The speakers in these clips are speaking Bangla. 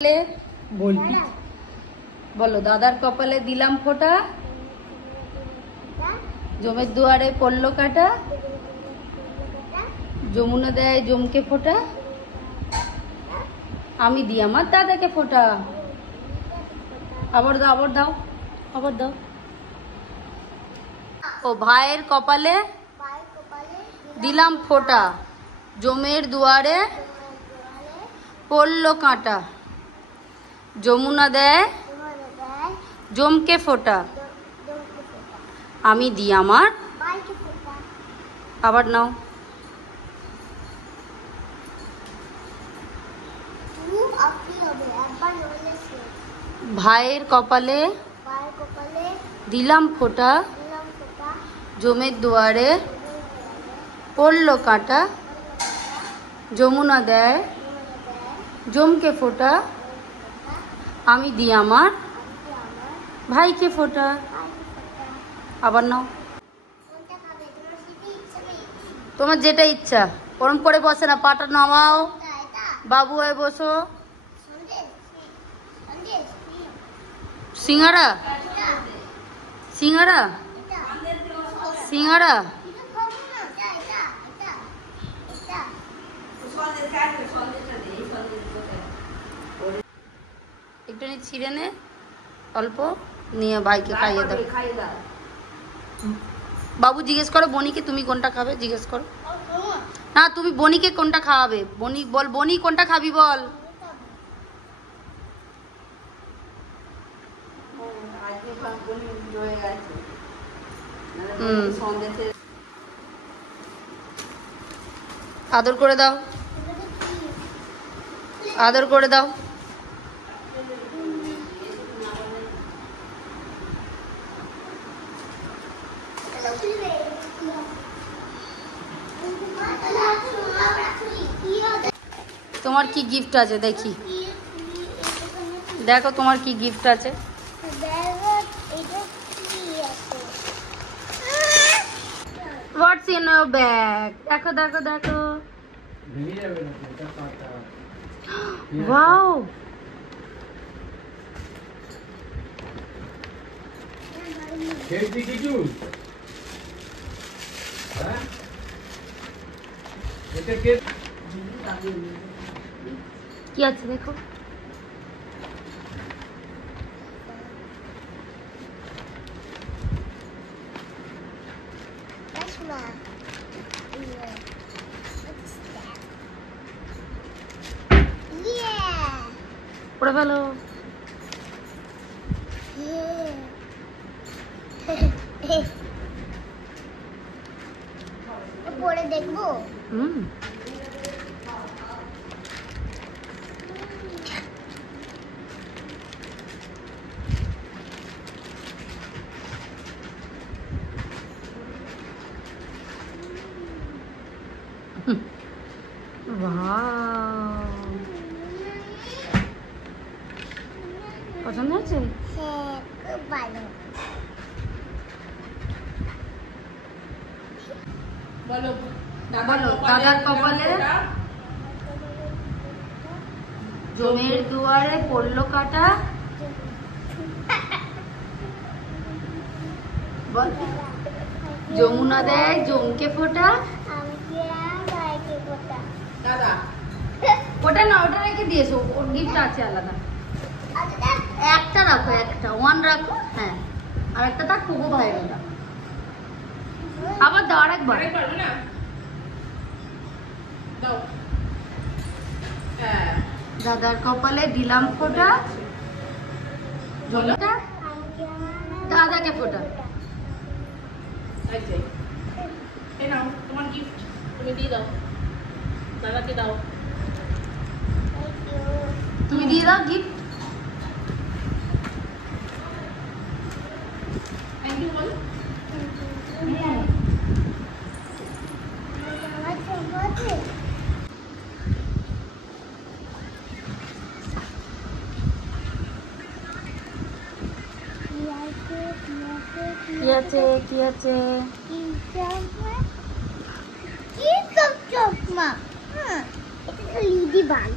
বলবি বলো দাদার কপালে দিলাম ফোঁটা, জমের দুয়ারে পড়লো কাটা, যমুনা দেয় জমকে ফোঁটা, আমি দিই আমার দাদাকে ফোঁটা। আবার দাও আবার দাও আবার দাও। ও ভাইয়ের কপালে দিলাম ফোঁটা, জমের দুয়ারে পড়লো কাঁটা, যমুনা দেয় জমকে ফোঁটা, আমি দিই আমার। আবার নাও। ভাইয়ের কপালে দিলাম ফোঁটা, জমের দুয়ারে পড়লো কাঁটা, যমুনা দেয় জমকে ফোঁটা, আমি দিই আমার ভাইকে ফোঁটা। আবার নাও। তোমার যেটা ইচ্ছা, ওরম করে বসে না, পাটা নামাও, বাবু হয়ে বসো। সিঙ্গারা সিঙ্গারা সিঙ্গারা একটু ছিঁড়ে নে অল্প, নিয়ে ভাইকে খাইয়ে দাও। বাবু জিজ্ঞেস করো বনিকে তুমি কোনটা খাবে, জিজ্ঞেস করো। না তুমি বনিকে কোনটা খাওয়াবে, বনি বল, বনি কোনটা খাবি বল। আদর করে দাও, আদর করে দাও। তোমার কি গিফট আছে দেখি, দেখো তোমার কি গিফট আছে। হোয়াটস ইন ইওর ব্যাগ, দেখো দেখো দেখো। ওয়াও, কি আছে দেখো। পড়ে ফেলো। পরে দেখবো। পছন্দ হয়েছে? হ্যাঁ, খুব ভালো। বলো দাদার কপালে জমের দুয়ারে পড়লো কাটা, বল যমুনা দেয় জমকে ফোঁটা, দাদা ওটা না, ওটা রেখে দিয়েছো, ওর গিফট আছে আলাদা। একটা রাখো, একটা ওয়ান রাখো, হ্যাঁ, আর একটা তার খুবও ভাই দাদা। আবার দাও আরেকবার। দাদার কপালে দিলাম ফোঁটা, দাদাকে ফোঁটা। তোমার গিফট তুমি দিয়ে দাও, দাদাকে দাও, তুমি দিয়ে দাও গিফট। থ্যাংক ইউ বলো। কি আছে কি আছে? কি চকমা, এটা লিডি বাগ।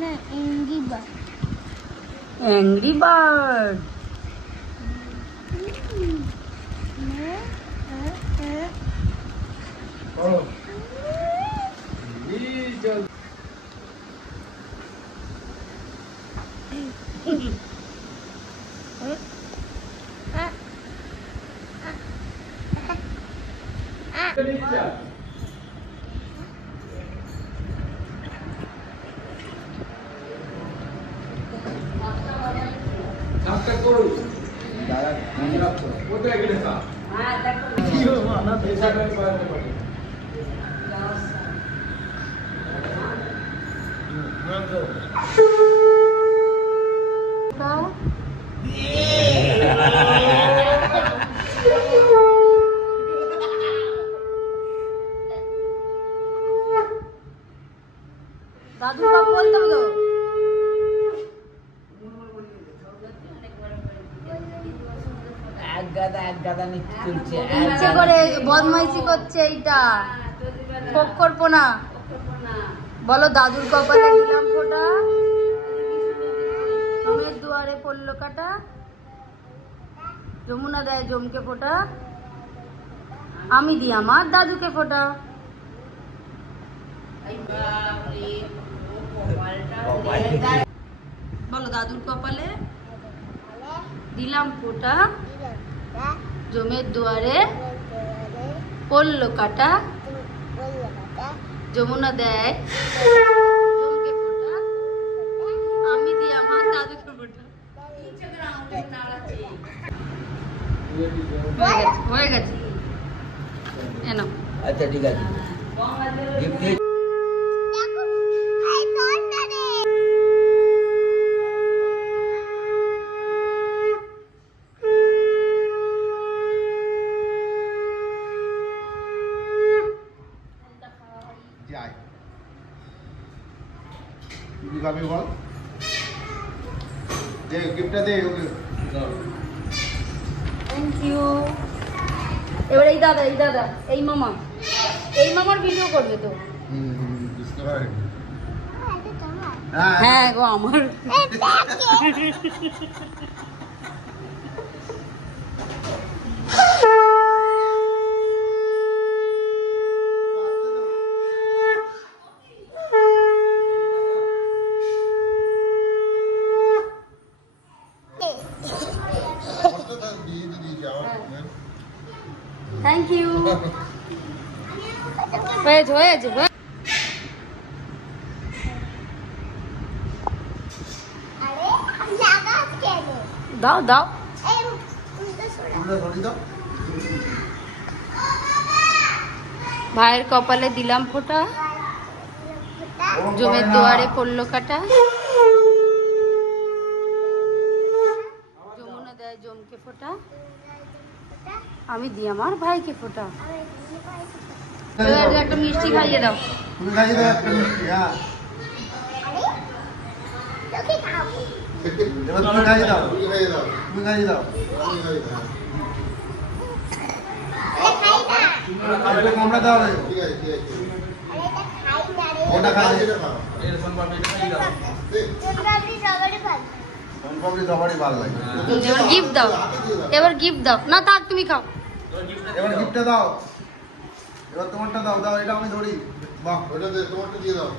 না ইঙ্গিবা অ্যাংরি বার্ড। দাদু বাপ বলতে হবে তো। ইচ্ছে করে বদমাইশি করছে এইটা, ফোক করবো না। বলো দাদুর কপালে দিলাম ফোঁটা, জমের দুয়ারে পড়লো কাটা, যমুনা দেয় জমকে ফোঁটা, আমি দিই আমার দাদুকে ফোঁটা। বলো দাদুর কপালে দিলাম ফোঁটা, জমের দুয়ারে পড়লো কাটা, যমুনা দেয় জমকে ফোঁটা, আমি দিই আমার দাদুকে ফোঁটা। হয়ে গেছে এনো। আচ্ছা ঠিক আছে। খাবি বল, দে গিফটটা দে ওকে। Thank you. এবার এই দাদা এই মামা, এই মামার ভিডিও করবে তো। বুঝতে পারি। হ্যাঁ গো আমার। Thank you. হয়েছে। দাও ভাইয়ের কপালে দিলাম ফোঁটা, জমের দুয়ারে পড়লো কাটা, যমুনা দেয় জমকে ফোঁটা, আমি দিই আমার ভাইকে ফোঁটা। এবার একটা মিষ্টি খাইয়ে দাও। তুমি খাইয়ে দাও একটা মিষ্টি। হ্যাঁ এবার তুমি খাইয়ে দাও, তুমি খাইয়ে দাও। একটু কামড়া দাও রে। ওটা খাই সবারই ভালো লাগে। এবার গিফট দাও না, থাক তুমি খাও। এবার গিফটটা দাও, এবার তোমারটা দাও। এটা আমি ধরি। বাহ, ওটা তোমারটা দিয়ে দাও।